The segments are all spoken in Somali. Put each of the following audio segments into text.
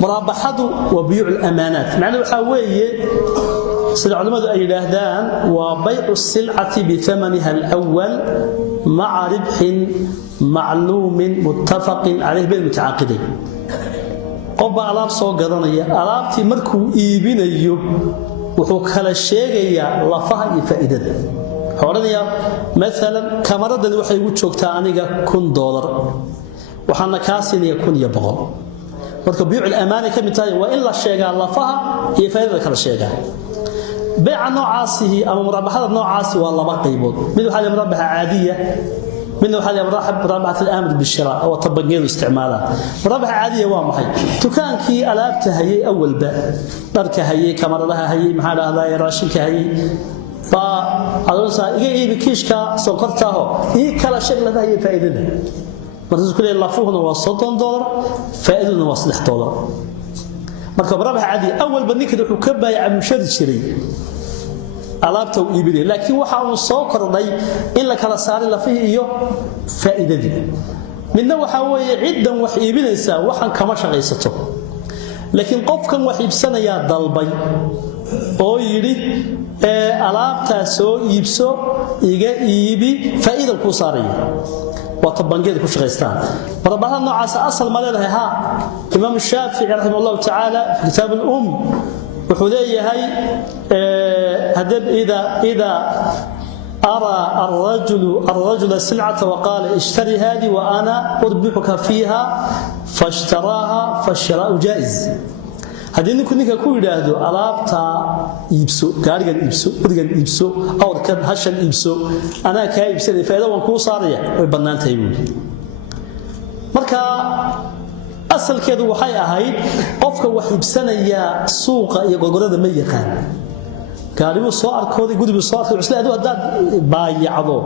مرابحة وبيع الأمانات معنى حويه سيد علماء أي لهدان وبيع السلعة بثمنها الأول مع ربح معلوم متفق عليه بين المتعاقدين قبا ألاب سو قدنيا ألابتي مركو إيبينيو وحو كلا شيغيا لفها فائدة حورانيا مثلا كاميرادن waxay ugu joogtaa aniga $1 waxaana kaasiniya $100 marka biic amaana ka mid tahay waa in la sheegaa lafaha iyo faa'iidada kala sheegaa بيع نوعاسه أو مرابحة نوعاسه والله ما قيبود من هذه مرابحة عادية من هذه مرابحة الأمر بالشراء أو تطبيق استعمالها مرابحة عادية وامحي تكان كي ألابتها هي أول باء بركة هي كاميرا لها هي محلها لا يراشك هي فأدرسها إيه بكيشكا سكرتها هي كلا شغلة هي فائدة مرتز كل الله فوهنا $60 فائدة $60 marka marabaha caadi awal bandhig wuxuu ka baayay mushahid shiray alaabta uu iibinay laakiin waxa uu soo kordhay in la kala saaro lafihi iyo faa'iidadii midna waxa weeye ciidan wax iibinaysa waxan kama shaqaysato laakiin qofkan wax iibsanaya dalbay oo yiri alaabta soo iibso iga iibi faa'iido ku saaraya وطبنجيد كل شغيستان مربحة نوعاس أصل ما لها ها إمام الشافعي رحمه الله تعالى في كتاب الأم وحذية هاي هدب إذا أرى الرجل السلعة وقال اشتري هذه وأنا أربحك فيها فاشتراها فالشراء جائز هذين كنيك كل هذا ألابتا يبسو كارجن يبسو بدجن يبسو أو كان هشل يبسو أنا كايبسو فإذا وانكو صارية ويبنان تيمون مركا أصل كذا وحي أهاي قفك وحيب سنة يا سوق يا جرجرة ميكان كاريو صار كودي جودي بصار عسلا هذا هذا بايع عضو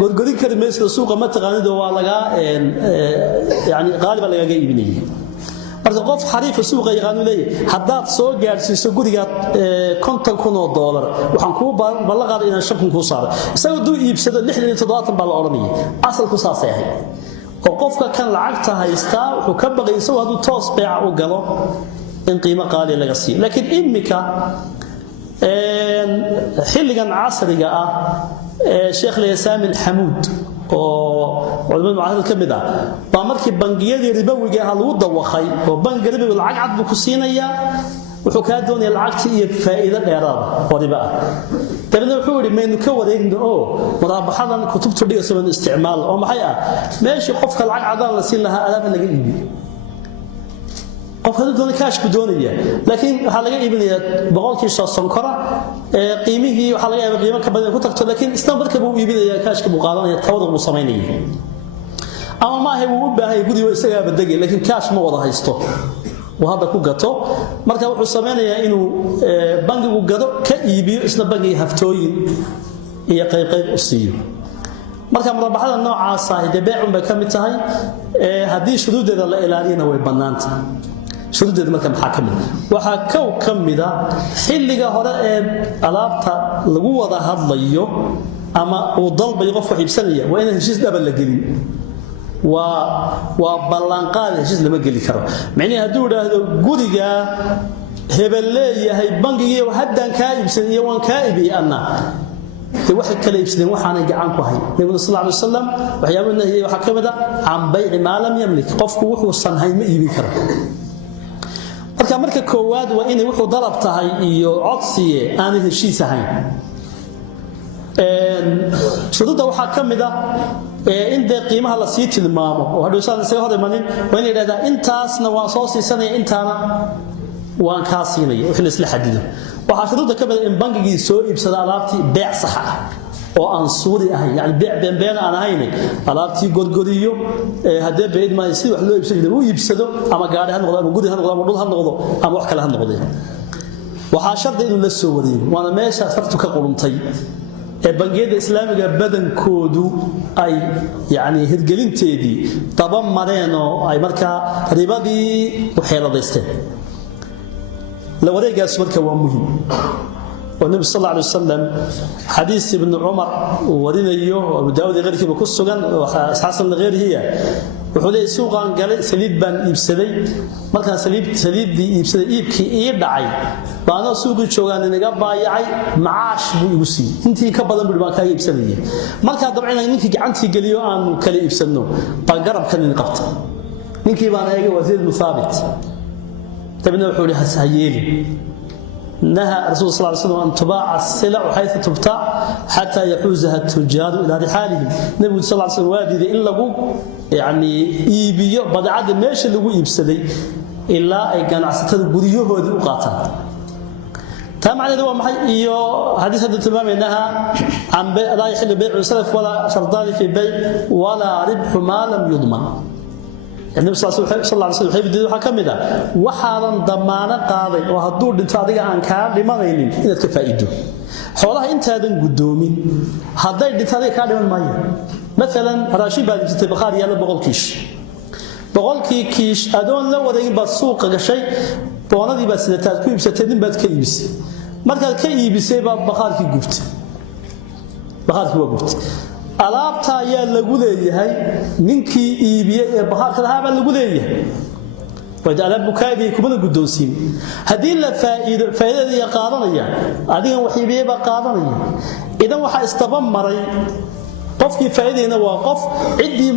جرجرة كده مثل السوق ما تغني دوالجا يعني غالبا لقى جايبني marka qof xariif suuqa yaqaan leeyahay hadaad soo gaarsiiso guriga $50,000 waxaan ku balaqaad inaan shaqo ku saaro isagoo duu iibsado 67 baa la oranayay asalku saasay ahay oo qofka kan lacagta haysta wuxuu ka baqayso haduu toos beeca u galo in qiimo qaali laga siiyo laakiin imika xilligan casriga ah sheekh Saamin Hamoud oo culimada macahad kamid ah ba markii bangiyada ribawiga ah lagu dawaqay oo bangiga ribawiga lacag cad buu ku siinaya wuxuu ka doonaya lacagtii iyo faa'iido dheeraad oo riba ah tabana wuxuu yiri meenu ka wareegno oo muraabaxadan kutubta dhigayso isticmaal oo maxay ah meeshii qofka lacag cadaan la siin lahaa alaab laga iibiyo qof hada doonay kaash ku doonaya laakiin waxa laga iibinayaa boqolkiiba sonkora qiimihii waxa laga yaabaa qiimo ka badan ku tagto laakiin isna marka uu iibinayaa kaashka buu qaadanaya tawada uu sameynayay ama ma hay uu baahay gudiga isaga badagay laakiin kaash ma wada haysto وهذا كوجاتو مركا wuxuu sameeyaa inuu bangigu gado ka iibiyo isna bangiga haftooyin iyo qayb u siiyo marka murabaxada noocaas ah beecun bay kamid tahay hadii shuruudeeda la ilaaliyana way banaanta shuruudeeda marka maxaa kamid waxa kamida xilliga hore ee alaabta lagu wada hadlayo ama uu dalbay qof wax iibsanaya waa in heshiis dhab la gelin وبلانقاد هشيس لما قلي كرو معني هدو راهدو غوريغا هبل ليهي بنغيغي وحدان كايبسن iyo waan kaaibay ana te wax kale ibsadeen waxaan gacan ku hay nabiga sallallahu alayhi wasallam waxyaabana waxa kamida aan bay'i maalam yamlik qofku wuxuu sanhay ma iibin karo marka koowaad waa inay wuxuu dalab tahay iyo codsiye aan heshiis ahayn shuruuda waxa kamida in de qiimaha la sii tilmaamo oo hadhow saan isaga hor imanin waa inay yiraahdaa intaasna waa soo siisanaya intaana waan ka siinaya wixii isla xadido waxa shuruuda kamida in bangiga soo iibsada alaabtii beec sax ah oo aan suuri ahayn yani beec been aan ahayn alaabtii godgodiyo hadee beed ma si wax loo iibsado uu iibsado ama gaari ha noqdo ama guri ha noqdo ama dhul ha noqdo ama wax kale ha noqdo waxa shardi in la soo wareego waana meesha fartu ka quluntay bangiyada islaamiga badankoodu ay yaani hirgelinteedii taban mareeno ay marka ribadii waxeeladaysteen la wareegaas marka waa muhiim والنبي صلى الله عليه وسلم حديث ابن عمر ورينيو ابو داود غيركي ku sugan حسن غير هي وحولي سوقا قال سليد بان يبسدي مركان سليد دي يبسدي يبكي يدعي بانا سوقي جوغان inaga baayacay macaash buu igu sii intii ka badan buu ka iibsanayay marka dabcan ninkii gacantii galiyo aan kala iibsano baa garabkan in qabta ninkii baan eegay wasiir musaabit tabna wuxuu leeyahay hayeeli نهى رسول الله صلى الله عليه وسلم أن تباع السلع حيث تبتاع حتى يحوزها التجار إلى رحالهم النبي صلى الله عليه وسلم وادي إلا يعني يبيع بدعة ماشي اللي هو يبسدي إلا أي كان عصته بديه هو ذي وقاطع تمام على دوام حديث هذا تمام إنها عن بيع لا يحل بيع السلف ولا شرطان في بيع ولا ربح ما لم يضمن النبي صلى الله عليه وسلم حيب دي waxa kamida waxaan damaana qaaday oo haduu dhinto adiga aan ka dhimanaynin inaad ka faa'iido xoolaha intaadan gudoomin haday dhinto adiga ka dhiman maayo mesela raashin baad jirtay bakhaar yaala 100 kiish adoon la wadayn ba suuqa gashay boonadii baad sidataad ku iibsatay din baad ka iibisay markaad ka iibisay ba bakhaarkii guftay waa guftay alaabta ayaa lagu leeyahay ninkii iibiyay ee bakhaarka lahaa lagu leeyahay wada alaab bukaadi kuma gudoonsiin hadii la faa'iidada qaadanaya adiga wax iibiyay ba qaadanaya idan waxa istaban maray qofkii faa'iideyna waa qof cidii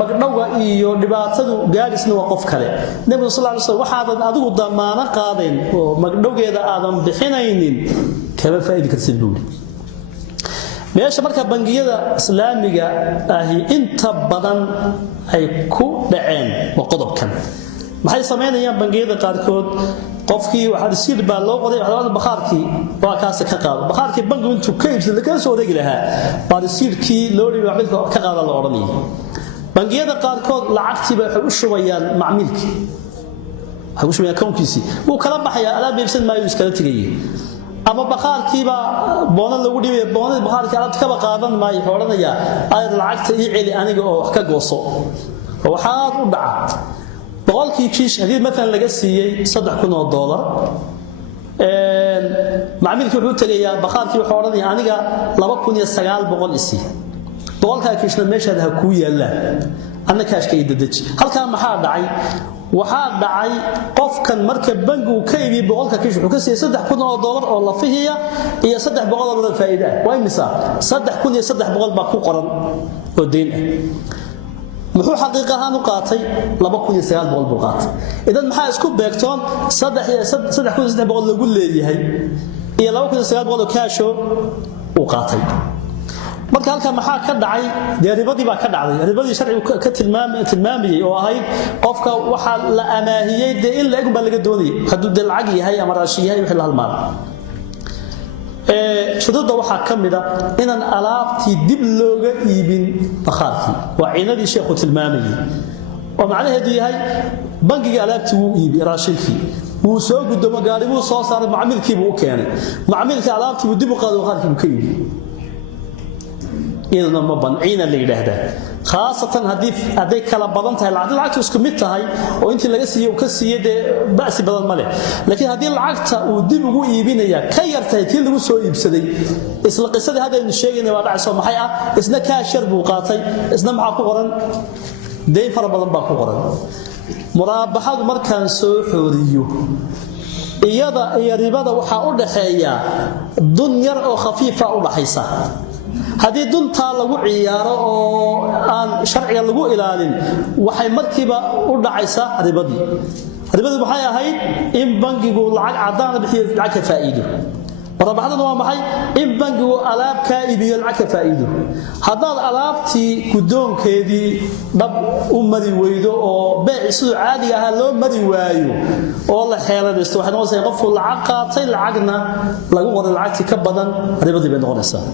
magdhowga iyo dhibaatadu gaadisna waa qof kale nabi sallallahu alayhi wasallam waxaadan adigu damaana qaadeen oo magdhowgeeda aadan bixinaynin kaba faa'iido karsid buu meesha marka bangiyada islaamiga ahi inta badan ay ku dhaceen qodobkan maxay sameynayaan bangiyada qaarkood qofkii waxa rasiid baa loo qoray waxa bakhaarkii waa kaas ka qaado bakhaarkii bangigu intuu ka iibsado ka soo wareegi lahaa baa rasiidkii loo dhibay ka qaada la oranayay bangiyada qaarkood lacagtii bay u shubayaan macmiilkii waxa uu shubayaan koonkiisi uu kala baxaya alaab iibsan maayo iskala tagayay ama bakhaarkiiba boona lagu dhibay boonada bakhaarka alaab ka qaadan maayo xoranaya ay lacagta ii celi aniga oo wax ka gooso waxaad u dhaca boqolkii kiish hadii mesela laga siiyay $3,000 macmiilku wuxuu tagayaa bakhaarkii wuxuu oranaya aniga 2,900 isii boqolka kiishna meesha ha ku yaalaan anna kaashka ii dadaji halka maxaa dhacay waxa dhacay qofkan marka bangigu ka iibiyay boqolka kiish wuxuu ka siiyay $3,000 oo la fihiya iyo $300 faa'iido way misa 3,300 baa ku qoran oo deyn ah muxuu xaqiiqo ahaan u qaatay 2,900 buu qaatay idan maxaa isku beegtoon 3,300 lagu leeyahay iyo 2,900 kaasho uu qaatay marka halka maxaa ka dhacay ribadii baa ka dhacday ribadii sharcigu ka tilmaamay oo ahayd qofka waxa la amaahiyay in la eeg baa laga doonayay haduu lacag yahay ama raashin yahay wixii la halmaan shuruudda waxa kamida inaan alaabtii dib looga iibin bakhaarkii waa ciinadii sheekhu tilmaamay oo macnaheedu yahay bangiga alaabtii uu iibi raashinkii uu soo gudoomo gaari uu soo saaray macmiilkii uu keenay macmiilka alaabtii uu dib u qaado bakhaarkii ka iibi iyaduna ma banciina la yiraahdaa khaasatan hadii kala badan tahay lacagtu isku mid tahay oo intii laga siiyay ka siiyay baasi badan ma leh laakiin hadii lacagta uu dib ugu iibinaya ka yartay tii lagu soo iibsaday isla qisada hadaynu sheegaynay waa dhacso maxay ah isna kaashir buu qaatay isna maxaa ku qoran deyn fara badan baa ku qoran muraabaxadu markaan soo xooriyo iyada iyo ribada waxa u dhaxeeya dun yar oo khafiifa u dhaxaysa hadii dunta lagu ciyaaro oo aan sharciga lagu ilaalin waxay markiiba u dhacaysaa ribadii waxay ahayd in bangigu lacag cadaan bixiyo lacag ka faa'iido murabaxaduna waa maxay in bangigu alaab ka iibiyo lacag ka faa'iido haddii alaabtii gudoonkeedii dab u mari weydo oo beecisu caadi ah loo mari waayo oo la xeeladaysto waxay noqonaysaa qofku lacag qaatay lacagna lagu qoray lacagti ka badan ribadii bay noqonaysaa